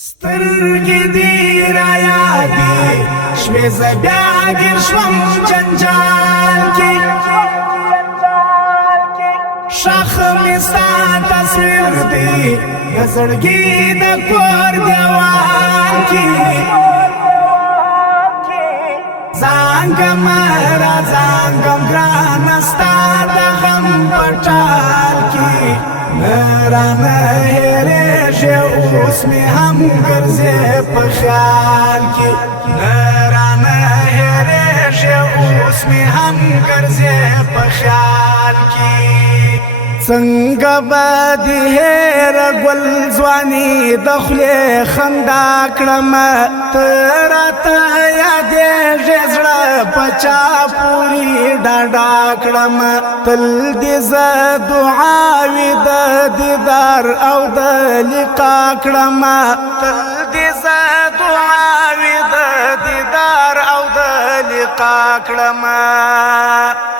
سترګې دې رايادې شوې زه بیا ګیر شوم جنجال کې شاخ مې ستا تصویر دی د زړګي د کور دیوال کې زانګم را زانګم ګرانه ستا د غم په ټال کې رانه هېرېږي اوس مې هم ګرځې په خیال کې رانه هېرېږي اوس مې هم ګرځې په خیال کې څنګه به دې هېره ګل ځواني د خولې خندا کړمه ته راته یادېږې زړه په چا پورې ډاډا کړمه تل دې زه دعاوې د دیدار او د لقا کړمه تل دې زه دعاوې د دیدار او د لقا کړمه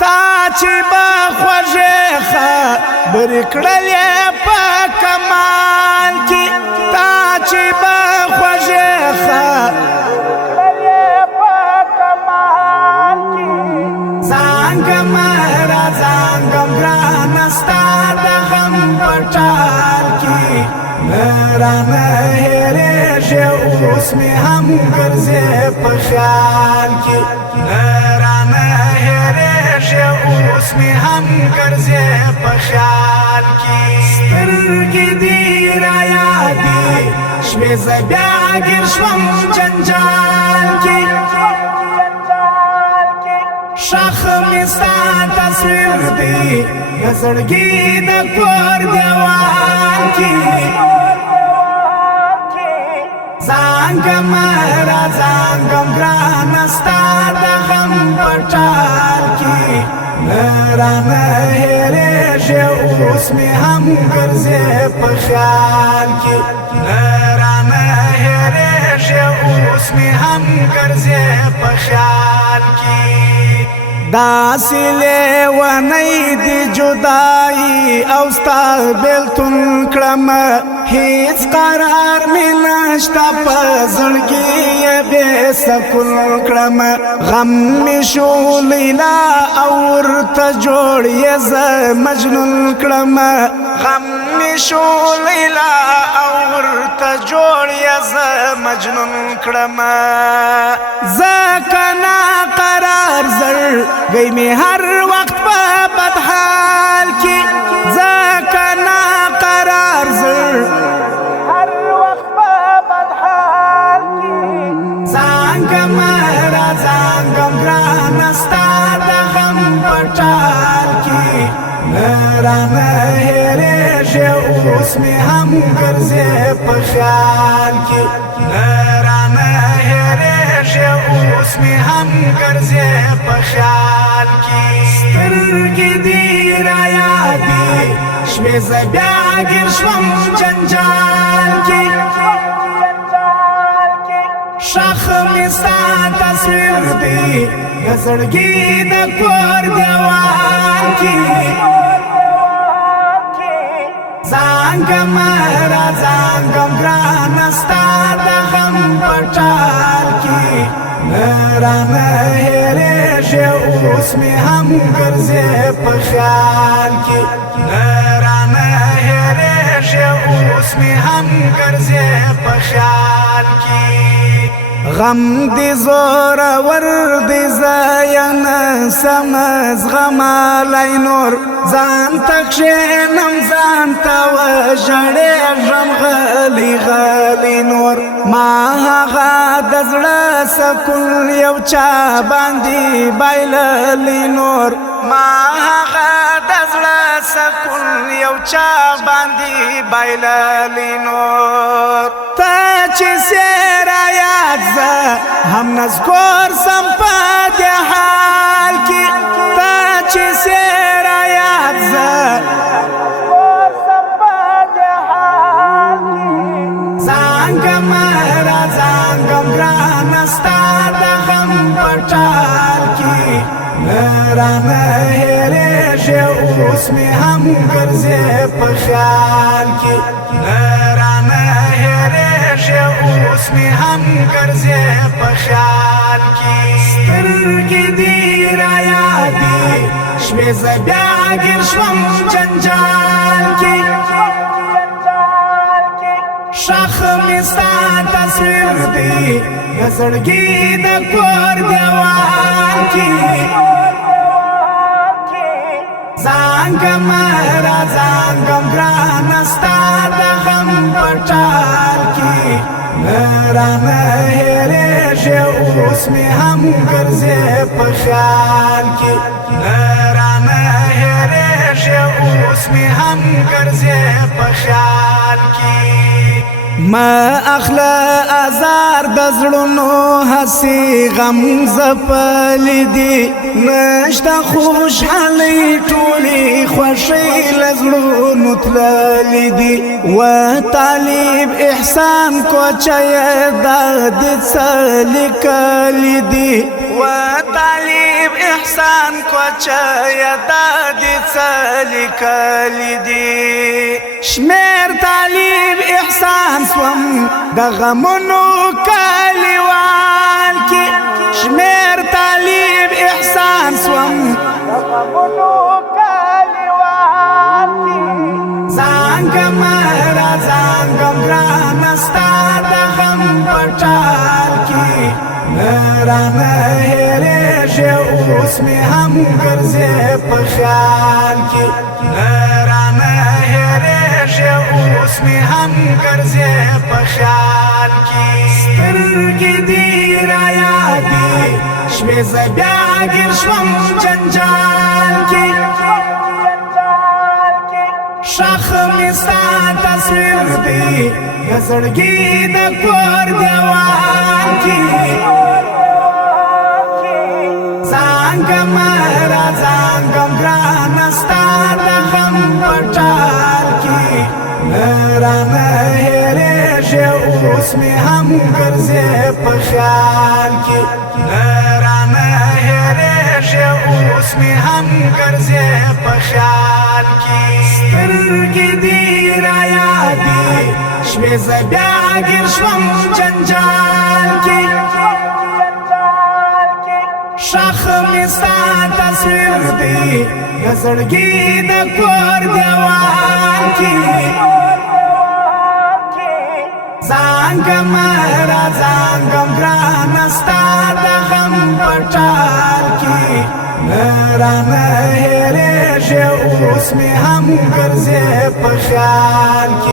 تا چې به خوږې خبرې کړلې په کمال کې تا چې به خوږې خبرې په کمال کې زانګم را زانګم ګرانه ستا د غم په ټال کې رانه هېرېږي اوس مې هم ګرځې په خیال کې رانه هېرېږي اوس مې هم ګرځې په خیال کې سترګې دې رايادې شوې زه بیا ګیر شوم جنجال کې شاخ مې ستا تصویر دی د زړګي د کور دیوال کې زانګم را زانګم ګرانه ستا د غم په ټال کې رانه هېرېږي اوس مې هم ګرځې په خیال کې رانه هېرېږي اوس مې هم ګرځې په خیال کې داسې لیونی دی جدائی او ستا بیلتون کړمه هیڅ قرار مې نشته په زړګي یې بې سکون کړمه غم مې شو لیلا او ورته جوړ یې زه مجنون کړمه غم مې شو لیلا او ورته جوړ یې زه مجنون کړمه ځکه ناقرار زړګی مې هر وخت په بد حال کې ځکه ناقرار هر وخت په بد حال کې زانګم را زانګم ګرانه ستا د غم په ټال کې رانه هېرېږي اوس مې هم ګرځې په خیال کې رانه هېرېږي اوس مې هم ګرځې په خیال کې سترګې دې رايادې شوې زه بیا ګیر شوم جنجال کې شاخ مې ستا تصویر دی د زړګي د کور دیوال کې زانګم را زانګم ګرانه ستا د غم په ټال کې رانه هېرېږي اوس مې هم ګرځې په خیال کې رانه هېرېږي اوس مې هم ګرځې په خیال کې غم دی زورور دی زاین سم زغمالی نور ځان ته کښېنم ځان ته وژړېږم غلی غلی نور ما هغه د زړه سکون یو چا باندې بایللی نور ما هغه د زړه سکون یو چا باندې بایللی نور ته چې سیرا یاد زه هم نذکر سم په دې حال کې ته چې سیرا یاد زه سم په دې حال کې زانګم را زانګم ګرانه ستا د غم په ټال کې رانه هېرېږي اوس مې هم ګرځې په خیال کې رانه هېرېږي هېرېږي اوس مې هم ګرځې په خیال کې سترګې دې رایادې شوې زه بیا ګیر شوم جنجال کې شاخ مې ستا تصویر دی د زړګي د کور دیوال کې زانګم را زانګم ګرانه ستا د غم په ټال کې رانه هېرېږي اوس مې هم ګرځې په خیال کې رانه هېرېږي اوس مې هم ګرځې په خیال کې ما اخلا ازار د زړونو هسي غم زپلې دي نشته خوشحالي ټولې خوښۍ له زړونو تللې دي و طالب احسان کوچه د دې څه لیکلې دي و طالب احسان کوچه د دې څه لیکلې دي شمیر طالب احسان سوم د غمونو کلیوال کې شمیر طالب احسان سوم د غمونو کلیوال کې زانګم را زانګم ګرانه ستا د غم په ټال کې رانه هېرېږي اوس مې هم ګرځې په خیال کې رانه هېرېږي اوس مې هم ګرځې په خیال کې سترګې دې رایادې شوې زه بیا ګیر شوم جنجال کې شاخ مې ستا تصویر دی د زړګي د کور دیوال کې زانګم را زانګم ګرانه ستا د غم په ټال کې رانه هېرېږي اوس مې هم ګرځې په خیال کې رانه هېرېږي اوس مې هم ګرځې په خیال کې سترګې دې رایادې شوې زه بیا ګیر شوم جنجال کې شاخ مې ستا تصویر دی د زړګي د کور دیوال کې زانګم را زانګم ګرانه ستا د غم په ټال کې رانه هېرېږي اوس مې هم ګرځې په خیال کې